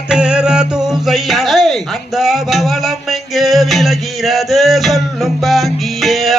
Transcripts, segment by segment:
தேர தூசையா? அந்த பவளம் எங்கே விலகிறது? சொல்லும் பாங்கியே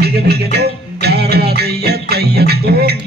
బిగ బిగ తోం దారవాదయ్య తయ్య తోం.